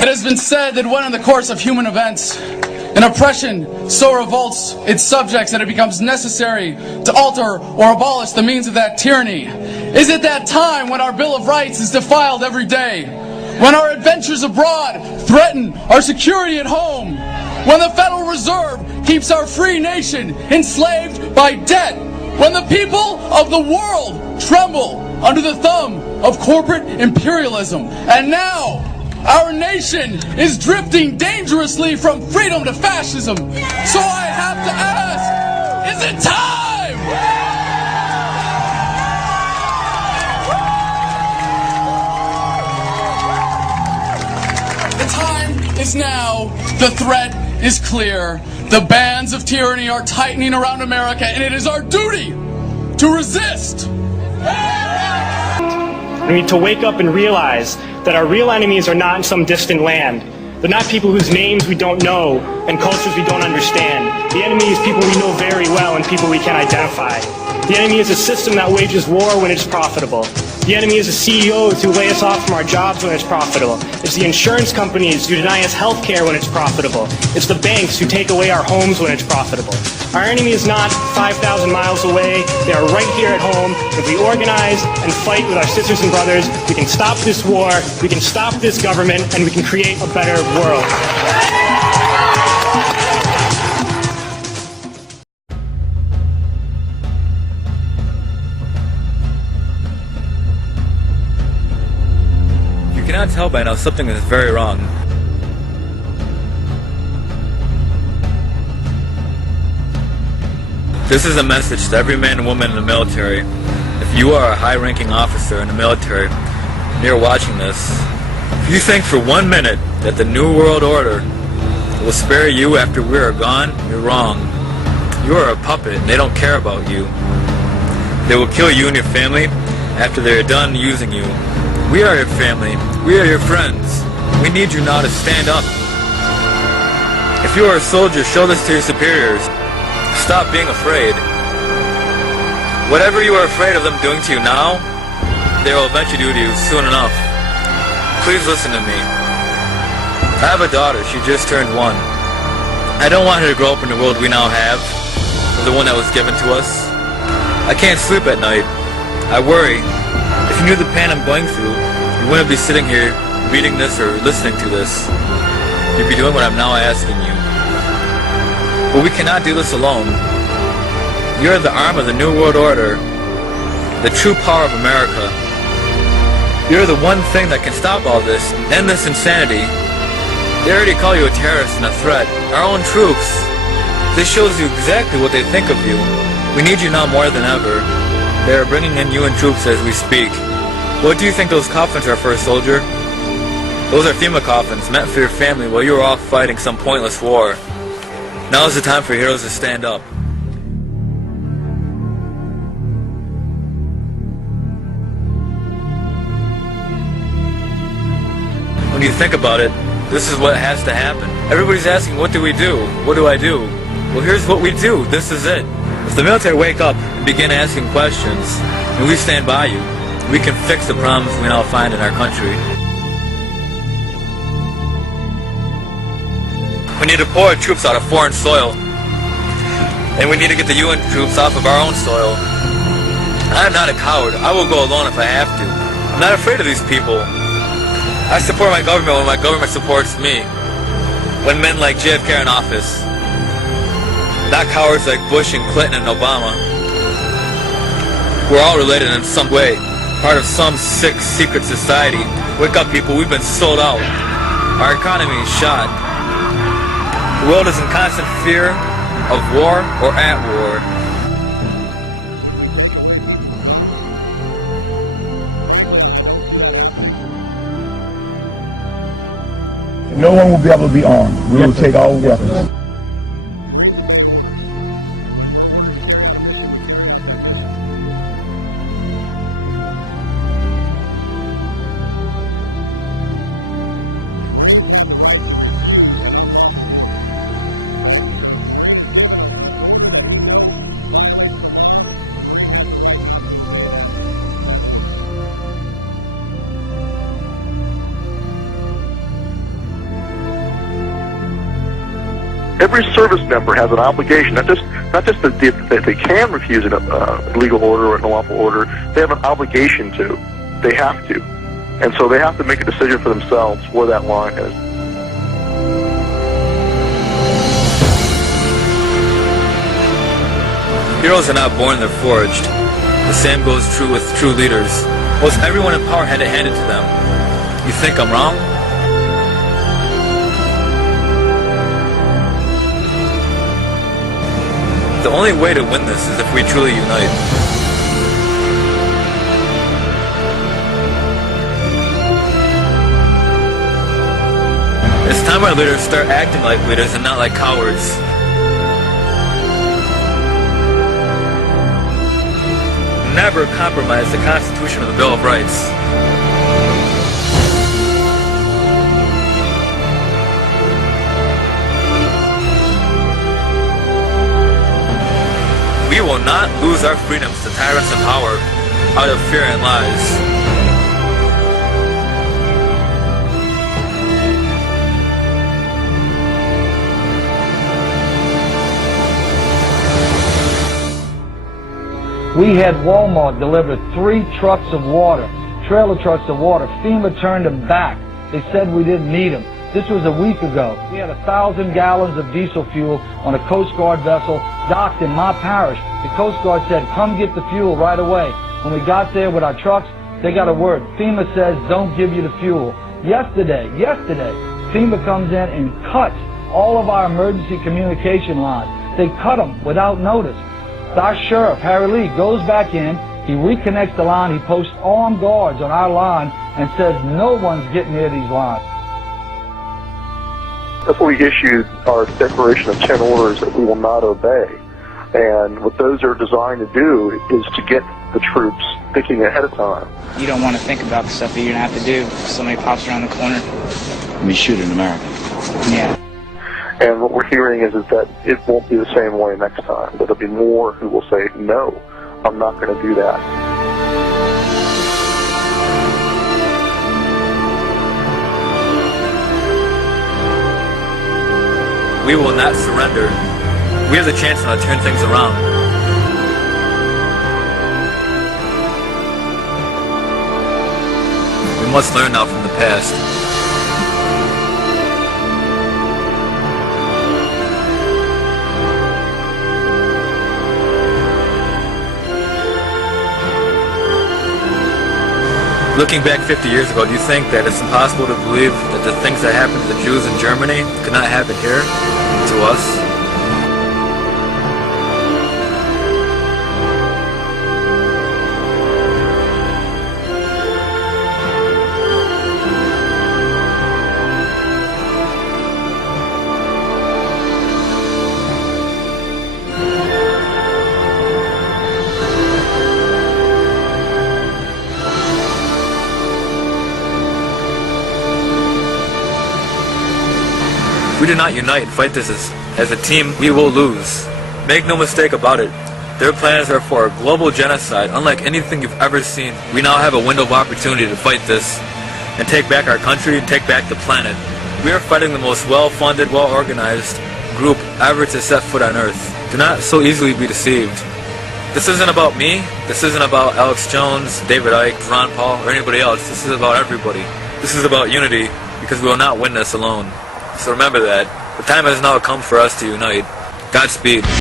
It has been said that when in the course of human events, an oppression so revolts its subjects that it becomes necessary to alter or abolish the means of that tyranny. Is it that time when our Bill of Rights is defiled every day? When our adventures abroad threaten our security at home? When the Federal Reserve keeps our free nation enslaved by debt? When the people of the world tremble under the thumb of corporate imperialism? And now, our nation is drifting dangerously from freedom to fascism. So I have to ask, is it time? The time is now. The threat is clear. The bands of tyranny are tightening around America, and it is our duty to resist. We need to wake up and realize that our real enemies are not in some distant land. They're not people whose names we don't know and cultures we don't understand. The enemy is people we know very well and people we can identify. The enemy is a system that wages war when it's profitable. The enemy is the CEOs who lay us off from our jobs when it's profitable. It's the insurance companies who deny us health care when it's profitable. It's the banks who take away our homes when it's profitable. Our enemy is not 5,000 miles away. They are right here at home. If we organize and fight with our sisters and brothers, we can stop this war, we can stop this government, and we can create a better world. You cannot tell by now something is very wrong. This is a message to every man and woman in the military. If you are a high-ranking officer in the military and you're watching this, if you think for 1 minute that the New World Order will spare you after we are gone, you're wrong. You are a puppet and they don't care about you. They will kill you and your family after they are done using you. We are your family. We are your friends. We need you now to stand up. If you are a soldier, show this to your superiors. Stop being afraid. Whatever you are afraid of them doing to you now, they will eventually do to you soon enough. Please listen to me. I have a daughter. She just turned 1. I don't want her to grow up in the world we now have, or the one that was given to us. I can't sleep at night. I worry. If you knew the pain I'm going through, you wouldn't be sitting here reading this or listening to this. You'd be doing what I'm now asking you. But we cannot do this alone. You're the arm of the New World Order, the true power of America. You're the one thing that can stop all this, end this insanity. They already call you a terrorist and a threat. Our own troops. This shows you exactly what they think of you. We need you now more than ever. They are bringing in UN troops as we speak. What do you think those coffins are for, soldier? Those are FEMA coffins meant for your family while you were off fighting some pointless war. Now is the time for heroes to stand up. When you think about it, this is what has to happen. Everybody's asking, what do we do? What do I do? Well, here's what we do. This is it. If the military wake up and begin asking questions, and we stand by you, we can fix the problems we now find in our country. We need to pull our troops out of foreign soil, and we need to get the UN troops off of our own soil. I am not a coward. I will go alone if I have to. I'm not afraid of these people. I support my government when my government supports me. When men like JFK are in office, not cowards like Bush and Clinton and Obama. We're all related in some way, part of some sick secret society. Wake up, people, we've been sold out. Our economy is shot. The world is in constant fear of war or at war. No one will be able to be armed. We will take all weapons. Every service member has an obligation, not just that they can refuse a legal order or an unlawful order. They have an obligation to. They have to. And so they have to make a decision for themselves where that line is. Heroes are not born, they're forged. The same goes true with true leaders. Most everyone in power had it handed to them. You think I'm wrong? The only way to win this is if we truly unite. It's time our leaders start acting like leaders and not like cowards. Never compromise the Constitution or the Bill of Rights. We will not lose our freedoms to tyrants in power out of fear and lies. We had Walmart deliver 3 trucks of water, trailer trucks of water. FEMA turned them back. They said we didn't need them. This was a week ago. We had 1,000 gallons of diesel fuel on a Coast Guard vessel docked in my parish. The Coast Guard said, come get the fuel right away. When we got there with our trucks, they got a word. FEMA says, don't give you the fuel. Yesterday, FEMA comes in and cuts all of our emergency communication lines. They cut them without notice. Our sheriff, Harry Lee, goes back in, he reconnects the line, he posts armed guards on our line and says no one's getting near these lines. That's why we issued our declaration of 10 orders that we will not obey. And what those are designed to do is to get the troops thinking ahead of time. You don't want to think about the stuff that you're going to have to do if somebody pops around the corner. We shoot in America. Yeah. And what we're hearing is that it won't be the same way next time. There'll be more who will say, no, I'm not going to do that. We will not surrender. We have the chance now to turn things around. We must learn now from the past. Looking back 50 years ago, do you think that it's impossible to believe that the things that happened to the Jews in Germany could not happen here, to us? If we do not unite and fight this as a team, we will lose. Make no mistake about it. Their plans are for a global genocide, unlike anything you've ever seen. We now have a window of opportunity to fight this and take back our country and take back the planet. We are fighting the most well-funded, well-organized group ever to set foot on Earth. Do not so easily be deceived. This isn't about me. This isn't about Alex Jones, David Icke, Ron Paul, or anybody else. This is about everybody. This is about unity, because we will not win this alone. So remember that. The time has now come for us to unite. Godspeed.